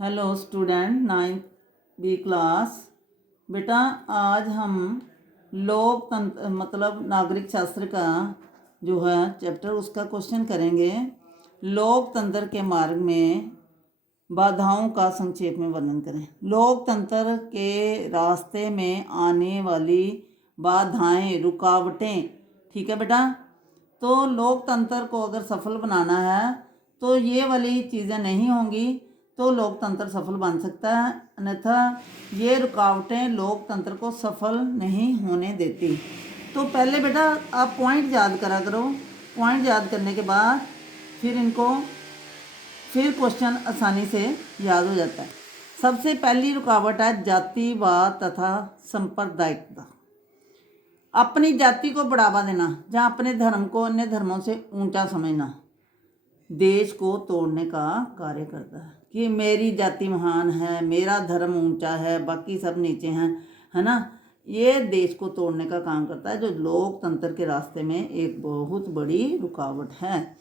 Hello student, ninth B class. बेटा, आज हम लोकतंत्र मतलब नागरिक शास्त्र का जो है चैप्टर उसका क्वेश्चन करेंगे। लोकतंत्र के मार्ग में बाधाओं का संक्षेप में वर्णन करें। लोकतंत्र के रास्ते में आने वाली बाधाएं, रुकावटें। ठीक है बेटा, तो लोकतंत्र को अगर सफल बनाना है तो ये वाली चीज़ें नहीं होंगी तो लोकतंत्र सफल बन सकता है, अन्यथा ये रुकावटें लोकतंत्र को सफल नहीं होने देती। तो पहले बेटा आप पॉइंट याद करा करो। पॉइंट याद करने के बाद फिर क्वेश्चन आसानी से याद हो जाता है। सबसे पहली रुकावट है जातिवाद तथा सांप्रदायिकता। अपनी जाति को बढ़ावा देना या अपने धर्म को अन्य धर्मों से ऊंचा समझना देश को तोड़ने का कार्य करता है कि मेरी जाति महान है, मेरा धर्म ऊंचा है, बाकी सब नीचे हैं, है ना। ये देश को तोड़ने का काम करता है, जो लोकतंत्र के रास्ते में एक बहुत बड़ी रुकावट है।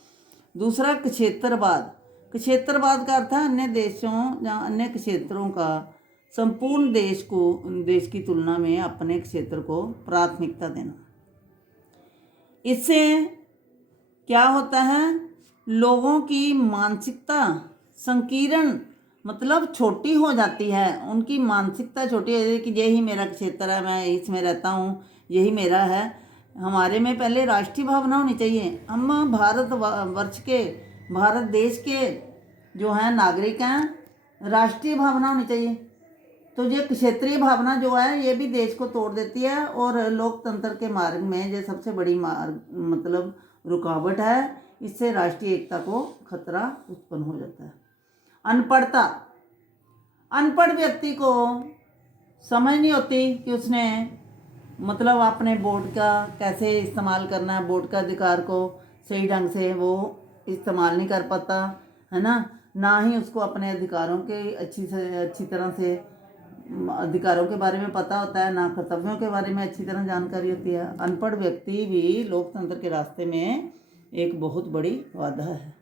दूसरा क्षेत्रवाद। क्षेत्रवाद का अर्थ है अन्य देशों या अन्य क्षेत्रों का संपूर्ण देश की तुलना में अपने क्षेत्र को प्राथमिकता देना। इससे क्या होता है, लोगों की मानसिकता संकीर्ण मतलब छोटी हो जाती है। उनकी मानसिकता छोटी है कि यही मेरा क्षेत्र है, मैं इसमें रहता हूँ, यही मेरा है। हमारे में पहले राष्ट्रीय भावना होनी चाहिए। हम भारत देश के जो हैं नागरिक हैं, राष्ट्रीय भावना होनी चाहिए। तो ये क्षेत्रीय भावना जो है ये भी देश को तोड़ देती है और लोकतंत्र के मार्ग में ये सबसे बड़ी मतलब रुकावट है। इससे राष्ट्रीय एकता को खतरा उत्पन्न हो जाता है। अनपढ़ता। अनपढ़ व्यक्ति को समझ नहीं होती कि उसने मतलब अपने वोट का कैसे इस्तेमाल करना है। वोट का अधिकार को सही ढंग से वो इस्तेमाल नहीं कर पाता, है ना ही उसको अपने अधिकारों के अच्छी तरह से अधिकारों के बारे में पता होता है, ना कर्तव्यों के बारे में अच्छी तरह जानकारी होती है। अनपढ़ व्यक्ति भी लोकतंत्र के रास्ते में एक बहुत बड़ी बाधा है।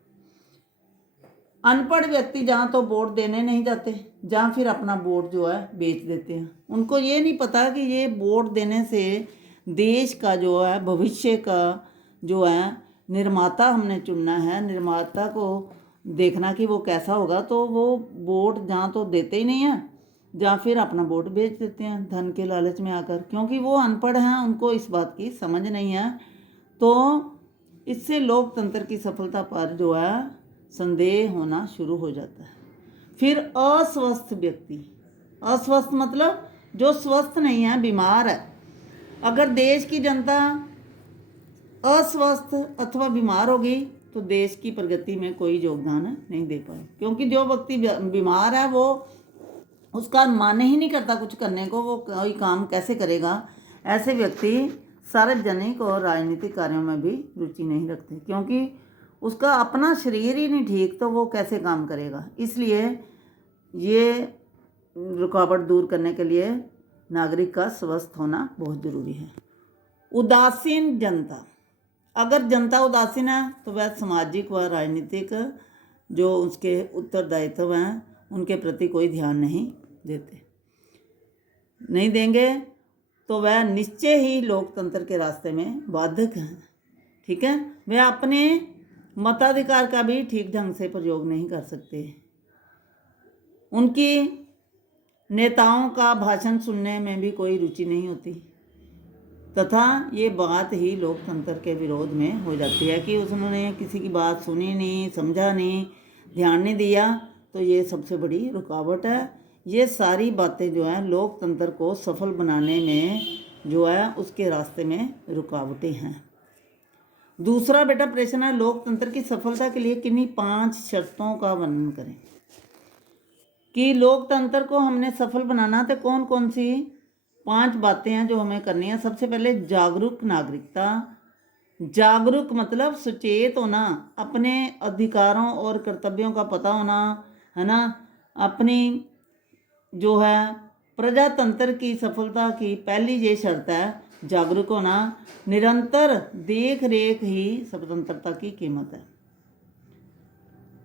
अनपढ़ व्यक्ति जहाँ तो वोट देने नहीं जाते, जहाँ फिर अपना वोट जो है बेच देते हैं। उनको ये नहीं पता कि ये वोट देने से देश का जो है भविष्य का जो है निर्माता हमने चुनना है, निर्माता को देखना कि वो कैसा होगा। तो वो वोट जहाँ तो देते ही नहीं हैं, जहाँ फिर अपना वोट बेच देते हैं धन के लालच में आकर, क्योंकि वो अनपढ़ हैं, उनको इस बात की समझ नहीं है। तो इससे लोकतंत्र की सफलता पर जो है संदेह होना शुरू हो जाता है। फिर अस्वस्थ व्यक्ति। अस्वस्थ मतलब जो स्वस्थ नहीं है, बीमार है। अगर देश की जनता अस्वस्थ अथवा बीमार होगी तो देश की प्रगति में कोई योगदान नहीं दे पाए, क्योंकि जो व्यक्ति बीमार है वो उसका मन ही नहीं करता कुछ करने को, वो कोई काम कैसे करेगा। ऐसे व्यक्ति सार्वजनिक और राजनीतिक कार्यों में भी रुचि नहीं रखते, क्योंकि उसका अपना शरीर ही नहीं ठीक तो वो कैसे काम करेगा। इसलिए ये रुकावट दूर करने के लिए नागरिक का स्वस्थ होना बहुत ज़रूरी है। उदासीन जनता। अगर जनता उदासीन है तो वह सामाजिक व राजनीतिक जो उसके उत्तरदायित्व हैं उनके प्रति कोई ध्यान नहीं देंगे तो वह निश्चय ही लोकतंत्र के रास्ते में बाधक हैं। ठीक है, वह अपने मताधिकार का भी ठीक ढंग से प्रयोग नहीं कर सकते। उनकी नेताओं का भाषण सुनने में भी कोई रुचि नहीं होती, तथा ये बात ही लोकतंत्र के विरोध में हो जाती है कि उन्होंने किसी की बात सुनी नहीं, समझा नहीं, ध्यान नहीं दिया। तो ये सबसे बड़ी रुकावट है। ये सारी बातें जो है लोकतंत्र को सफल बनाने में जो है उसके रास्ते में रुकावटें हैं। दूसरा बेटा प्रश्न है, लोकतंत्र की सफलता के लिए किन्हीं 5 शर्तों का वर्णन करें। कि लोकतंत्र को हमने सफल बनाना तो कौन कौन सी 5 बातें हैं जो हमें करनी है। सबसे पहले जागरूक नागरिकता। जागरूक मतलब सचेत होना, अपने अधिकारों और कर्तव्यों का पता होना, है ना। अपनी जो है प्रजातंत्र की सफलता की पहली ये शर्त है जागरूक होना। निरंतर देख रेख ही स्वतंत्रता की कीमत है।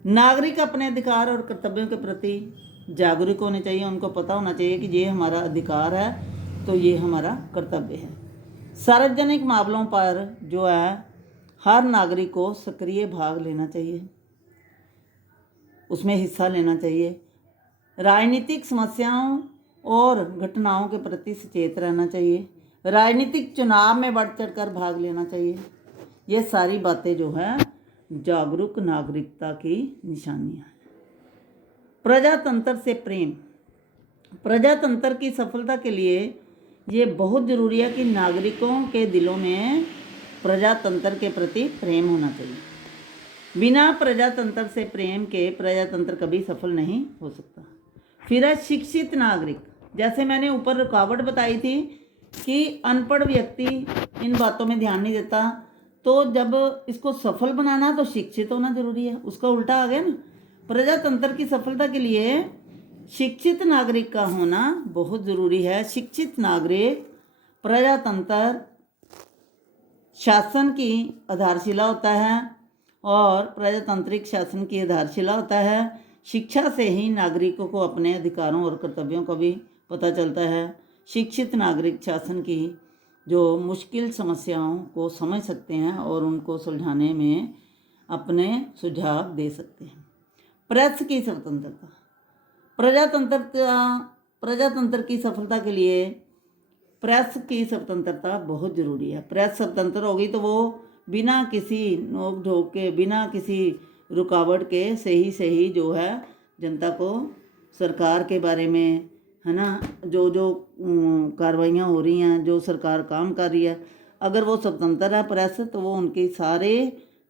नागरिक अपने अधिकार और कर्तव्यों के प्रति जागरूक होने चाहिए, उनको पता होना चाहिए कि ये हमारा अधिकार है, तो ये हमारा कर्तव्य है। सार्वजनिक मामलों पर जो है हर नागरिक को सक्रिय भाग लेना चाहिए, उसमें हिस्सा लेना चाहिए। राजनीतिक समस्याओं और घटनाओं के प्रति सचेत रहना चाहिए। राजनीतिक चुनाव में बढ़ चढ़ कर भाग लेना चाहिए। ये सारी बातें जो है जागरूक नागरिकता की निशानियाँ हैं। प्रजातंत्र से प्रेम। प्रजातंत्र की सफलता के लिए ये बहुत ज़रूरी है कि नागरिकों के दिलों में प्रजातंत्र के प्रति प्रेम होना चाहिए। बिना प्रजातंत्र से प्रेम के प्रजातंत्र कभी सफल नहीं हो सकता। फिर है शिक्षित नागरिक। जैसे मैंने ऊपर रुकावट बताई थी कि अनपढ़ व्यक्ति इन बातों में ध्यान नहीं देता, तो जब इसको सफल बनाना तो शिक्षित होना जरूरी है। उसका उल्टा आ गया ना। प्रजातंत्र की सफलता के लिए शिक्षित नागरिक का होना बहुत ज़रूरी है। शिक्षित नागरिक प्रजातंत्र शासन की आधारशिला होता है और प्रजातांत्रिक शासन की आधारशिला होता है। शिक्षा से ही नागरिकों को अपने अधिकारों और कर्तव्यों का भी पता चलता है। शिक्षित नागरिक शासन की जो मुश्किल समस्याओं को समझ सकते हैं और उनको सुलझाने में अपने सुझाव दे सकते हैं। प्रेस की स्वतंत्रता। प्रजातंत्र की सफलता के लिए प्रेस की स्वतंत्रता बहुत ज़रूरी है। प्रेस स्वतंत्र होगी तो वो बिना किसी नोक झोंक के, बिना किसी रुकावट के सही जो है जनता को सरकार के बारे में, है ना, जो कार्रवाइयाँ हो रही हैं, जो सरकार काम कर रही है, अगर वो स्वतंत्र है प्रेस, तो वो उनके सारे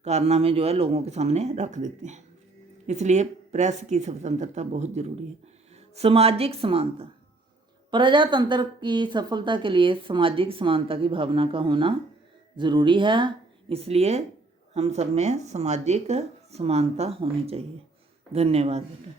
कारनामे जो है लोगों के सामने रख देते हैं। इसलिए प्रेस की स्वतंत्रता बहुत ज़रूरी है। सामाजिक समानता। प्रजातंत्र की सफलता के लिए सामाजिक समानता की भावना का होना ज़रूरी है। इसलिए हम सब में सामाजिक समानता होनी चाहिए। धन्यवाद बेटा।